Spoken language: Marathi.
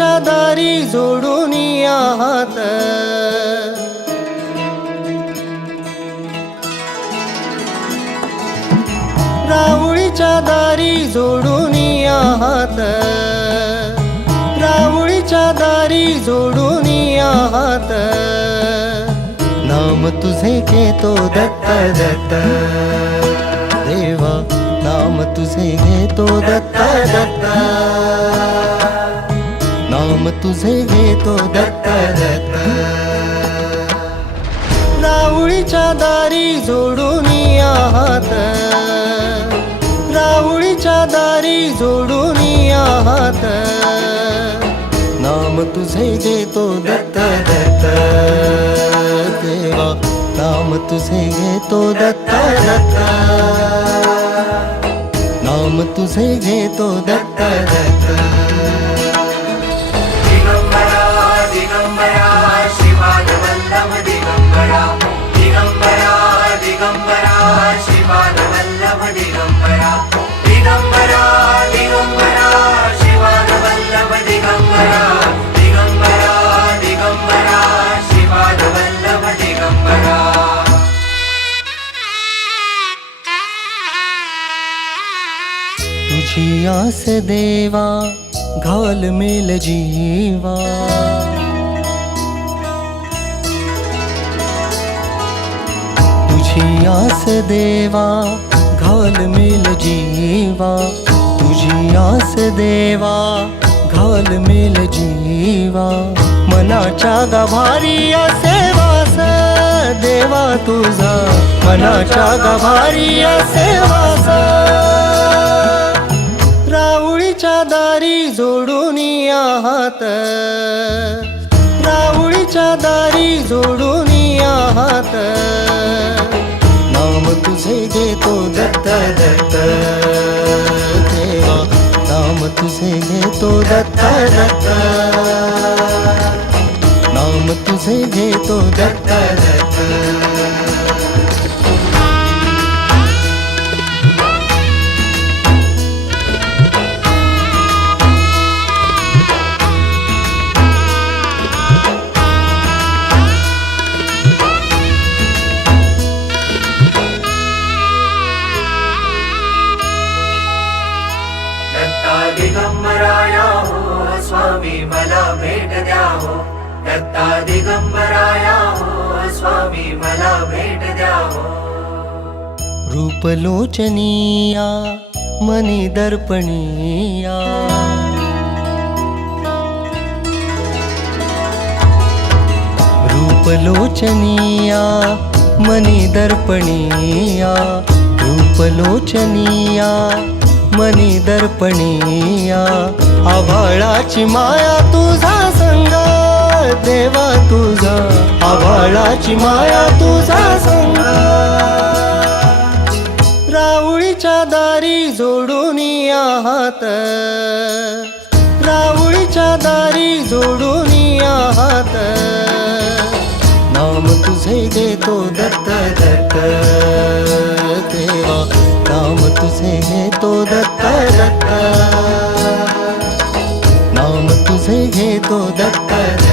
राऊळीच्या दारी जोडून हात, राऊळीच्या दारी जोडून हात, राऊळीच्या दारी जोडून हात, नाम तुझे घेतो दत्त दत्त देवा, नाम तुझे घेतो दत्त दत्त, नाम तुझे घेतो दत्त दत्त, राऊळीच्या दारी जोडून हात, राऊळीच्या दारी जोडून हात, नाम तुझे घेतो दत्त दत्त देवा, नाम तुझे घेतो दत्त दत्त, नाम तुझे घेतो दत्त दत्त। दिगंबरा दिगंबरा श्रीपाद वल्लभ दिगंबरा, दिगंबरा दिगंबरा श्रीपाद वल्लभ दिगंबरा, दिगंबरा दिगंबरा श्रीपाद वल्लभ दिगंबरा, दिगंबरा दिगंबरा श्रीपाद वल्लभ दिगंबरा। तुझी आस देवा घालमेल जीवा, तुझी आस देवा घालमेल जीवा, तुझी आस देवा घालमेल जीवा, मनाच्या गाभारी असे वास देवा तुझा, मनाच्या गाभारी असे वास, राऊळीच्या दारी जोडून हात, राऊळीच्या दारी जोडून हात, नाम तुझे घेतो दत्त दत्त देवा, नाम तुझे घेतो दत्त दत्त, नाम तुझे घेतो दत्त दत्त। दत्ता दिगंबराया हो स्वामी मला भेट द्या हो, दत्ता दिगंबराया हो स्वामी मला भेट द्या हो। रूपलोचनीया मनी दर्पणीया, रूपलोचनीया मनी दर्पणीया, रूपलोचनीया मनी दर्पणीया, आभाळाची माया तुझा संग देवा तुझा, आभाळाची माया तुझा संग, राऊळीच्या दारी जोडून हात, राऊळीच्या दारी जोडून हात, नाम तुझे घेतो दत्त दत्त देवा, नाम तुझे घेतो दत्त दत्त, नाम तुझे घेतो दत्त दत्त।